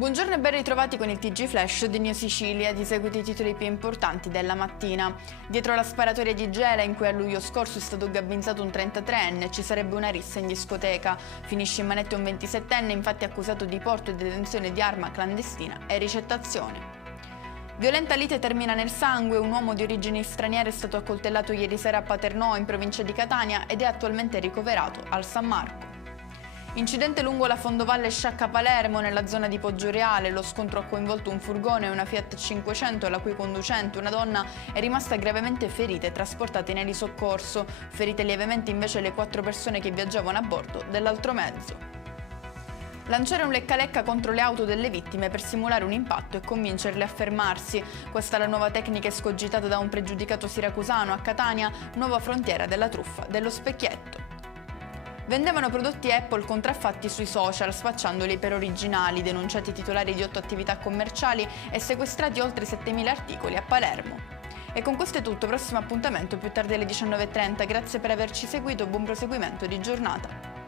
Buongiorno e ben ritrovati con il TG Flash di New Sicilia, di seguito i titoli più importanti della mattina. Dietro la sparatoria di Gela, in cui a luglio scorso è stato gabinzato un 33enne, ci sarebbe una rissa in discoteca. Finisce in manette un 27enne, infatti accusato di porto e detenzione di arma clandestina e ricettazione. Violenta lite termina nel sangue, un uomo di origini straniere è stato accoltellato ieri sera a Paternò, in provincia di Catania, ed è attualmente ricoverato al San Marco. Incidente lungo la fondovalle Sciacca-Palermo, nella zona di Poggioreale. Lo scontro ha coinvolto un furgone e una Fiat 500, la cui conducente, una donna, è rimasta gravemente ferita e trasportata in elisoccorso. Ferite lievemente invece le 4 persone che viaggiavano a bordo dell'altro mezzo. Lanciare un lecca-lecca contro le auto delle vittime per simulare un impatto e convincerle a fermarsi. Questa è la nuova tecnica escogitata da un pregiudicato siracusano a Catania, nuova frontiera della truffa dello specchietto. Vendevano prodotti Apple contraffatti sui social, spacciandoli per originali, denunciati i titolari di 8 attività commerciali e sequestrati oltre 7.000 articoli a Palermo. E con questo è tutto, prossimo appuntamento più tardi alle 19:30. Grazie per averci seguito, buon proseguimento di giornata.